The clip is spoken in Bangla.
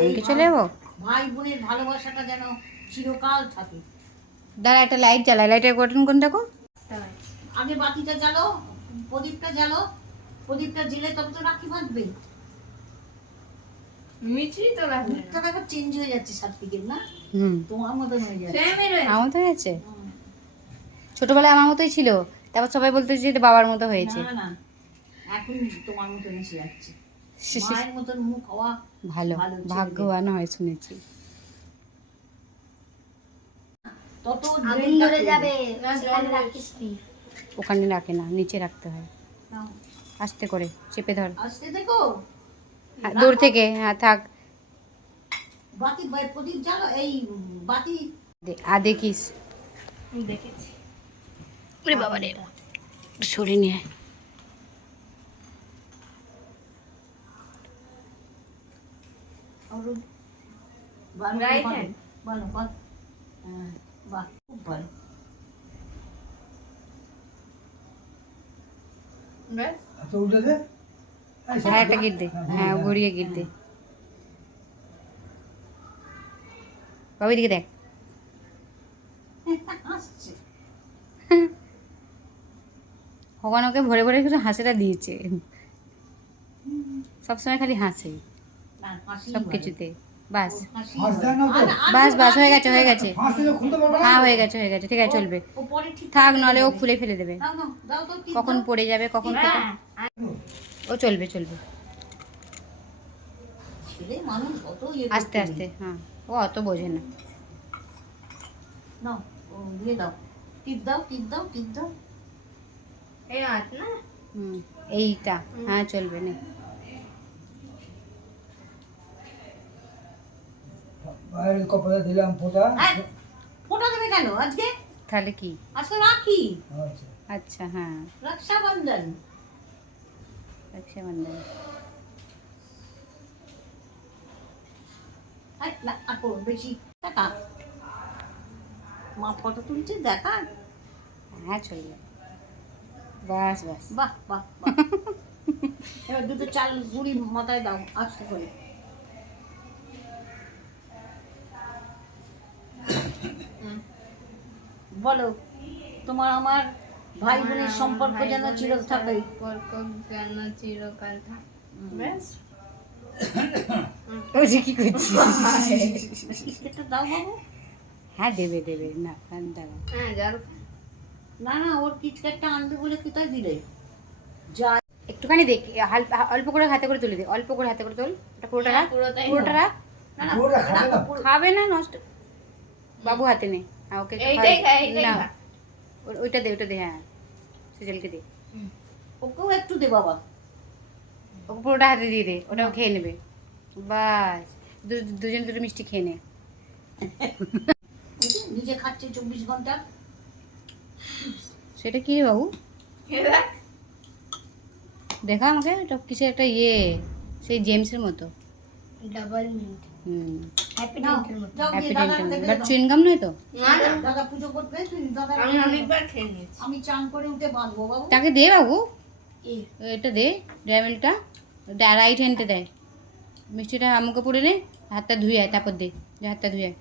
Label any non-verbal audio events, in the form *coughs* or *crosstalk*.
আমি কি চলে যাব? ভাই বোনের ভালোবাসাটা যেন চিরকাল থাকে। দাঁড়া একটা লাইট জ্বালাই। লাইটের বটন কোন দেখো আগে বাতিটা জ্বালো প্রদীপটা জ্বালো প্রদীপটা জেলে তবে তো রাখি বাঁধবে। মিছরি তো লাগবে মুখটা দেখো চেঞ্জ হয়ে যাচ্ছে সার্টিফিকেট না? হুম। তোমার মতন হয়ে যাচ্ছে। আমার মতো হয়েছে ছোটবেলায় আমার মতোই ছিল। তারপর সবাই বলতে যে বাবার মতো হয়েছে। না না এখন তোমার মতন এসে যাচ্ছে মায়ের মতন মুখ হওয়া ভালো ভাগ্যবান হয় শুনেছি। তত আগুন ধরে যাবে সেখানে রাখিস ওখানে রাখে না নিচে রাখতে হয়। আস্তে করে চেপে ধর। আসতে দেখো। হ্যাঁ, দূর থেকে হ্যাঁ থাক। বাতি প্রদীপ জ্বালো এই বাতি আর দেখিস। দেখেছি। ওরে বাবা রে সরে নিয়ে। আয়। আরও ভালো ভালো, hand. ভালো ভালো হ্যাঁ, বাহ খুব ভালো ব্যাস তো দে হ্যাঁ একটা গিট দে হ্যাঁ ঘুরিয়ে গিট দে বাবা দিকে দেখ ভগবান ওকে ভরে ভরে কিছু হাসিটা দিয়েছে সবসময় খালি হাসি সব কিছুতে বাস। বাস বাস হয়ে গেছে হয়ে গেছে। হ্যাঁ হয়ে গেছে হয়ে গেছে ঠিক আছে চলবে। ও পরে ঠিক থাক নলে ও খুলে ফেলে দেবে। দাও দাও দাও তো টিপ কখন পড়ে যাবে কখন ও চলবে চলবে। ছেলে মানুষ অত ইয়ে আস্তে আস্তে হ্যাঁ ও অত বোঝে না। এইটা। হ্যাঁ চলবে না। বাইরের কপালে দিলাম ফোঁটা। হ্যাঁ, ফোটা দেবে কেন? আজকে? তাহলে কি? আজকে রাখি। আচ্ছা। আচ্ছা হ্যাঁ। রক্ষাবন্ধন। রক্ষাবন্ধন। এই, না আর করো, বেশি। দেখা। মা ফটো তুলছে দেখা। হ্যাঁ চলবে বাস বাস। বাহ বাহ বাহ। এবার দুটো চাল গুঁড়ি মাথায় দাও আস্তে করে। বলো তোমার আমার ভাই বোনের সম্পর্ক যেন চির থাকে সম্পর্ক যেন চিরকাল থাকে। ব্যাস। *coughs* ও যে কি করছিস? *laughs* বিস্কিটটা দাও বাবু। হ্যাঁ দেবে দেবে। না ফ্যান দাঁড়া হ্যাঁ না না ওর কিটক্যাটটা আনবে বলে কোথায় দিলে? যা। একটুখানি দেখ অল্প করে হাতে করে তুলে দে অল্প করে হাতে করে তোল। ওটা পুরোটা রাখ পুরোটা রাখ। না না খাবে না। নষ্ট। বাবু হাতে নে। হ্যাঁ ওকে এইটাই না খা। ওইটা দে ওইটা দে হ্যাঁ সুজলকে দে। ওকেও একটু দে বাবা। ওকে পুরোটা হাতে দিয়ে দে ওটাও খেয়ে নেবে। বাস দুজন দুটো মিষ্টি খেয়ে নে। নিজে খাচ্ছে চব্বিশ ঘণ্টা। সেটা কি রে বাবু? দেখা। আমাকে এটা কিসের একটা ইয়ে? সেই জেমসের মতো। Double mint hmm. Happy dental but chewing gum নয় তো? তাকে দে বাবু। এটা দে ড্রাইভেলটা রাইট হ্যান্ডে দেয়। মিষ্টিটা আমাকে পড়ে নে হাতটা ধুয়ে আয় তারপর দে। হাতটা ধুয়ে আয়।